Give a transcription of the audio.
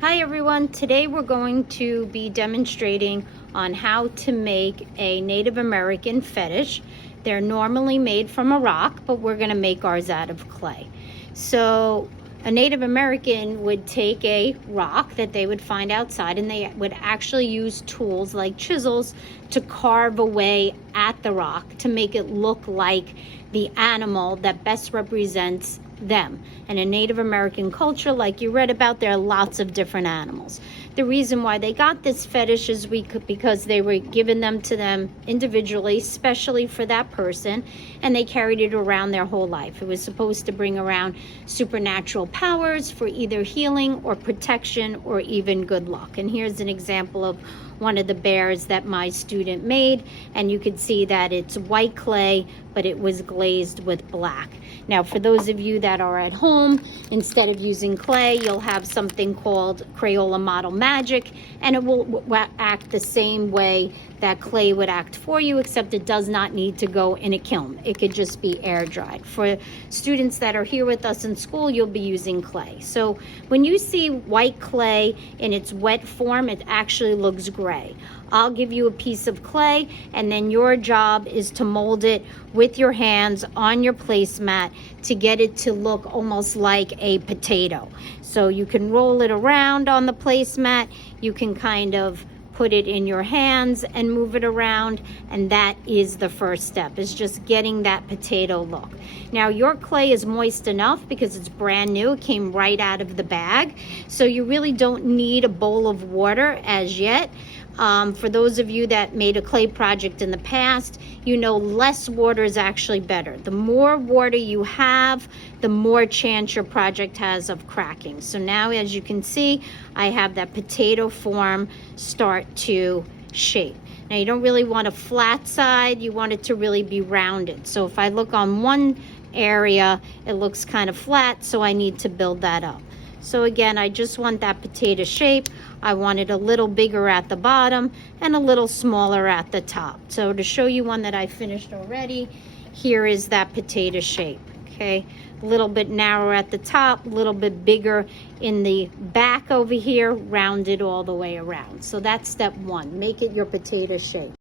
Hi everyone, today we're going to be demonstrating on how to make a Native American fetish. They're normally made from a rock, but we're going to make ours out of clay. So a Native American would take a rock that they would find outside, and they would actually use tools like chisels to carve away at the rock to make it look like the animal that best represents them. And in Native American culture, like you read about, there are lots of different animals. The reason why they got this fetish is because they were given them to them individually, especially for that person, and they carried it around their whole life. It was supposed to bring around supernatural powers for either healing or protection or even good luck. And here's an example of one of the bears that my student made, and you can see that it's white clay, but it was glazed with black. Now, for those of you that are at home, instead of using clay, you'll have something called Crayola Model Magic, and it will act the same way that clay would act for you, except it does not need to go in a kiln. It could just be air dried. For students that are here with us in school, you'll be using clay. So when you see white clay in its wet form, it actually looks gray. I'll give you a piece of clay, and then your job is to mold it with your hands on your placemat to get it to look almost like a potato. So you can roll it around on the placemat, you can kind of put it in your hands and move it around, and that is the first step, is just getting that potato look. Now your clay is moist enough because it's brand new, it came right out of the bag, so you really don't need a bowl of water as yet. For those of you that made a clay project in the past, you know less water is actually better. The more water you have, the more chance your project has of cracking. So now, as you can see, I have that potato form start to shape. Now you don't really want a flat side, you want it to really be rounded. So if I look on one area, it looks kind of flat, so I need to build that up. So again, I just want that potato shape. I want it a little bigger at the bottom and a little smaller at the top. So to show you one that I finished already, here is that potato shape, okay? A little bit narrower at the top, a little bit bigger in the back over here, rounded all the way around. So that's step one, make it your potato shape.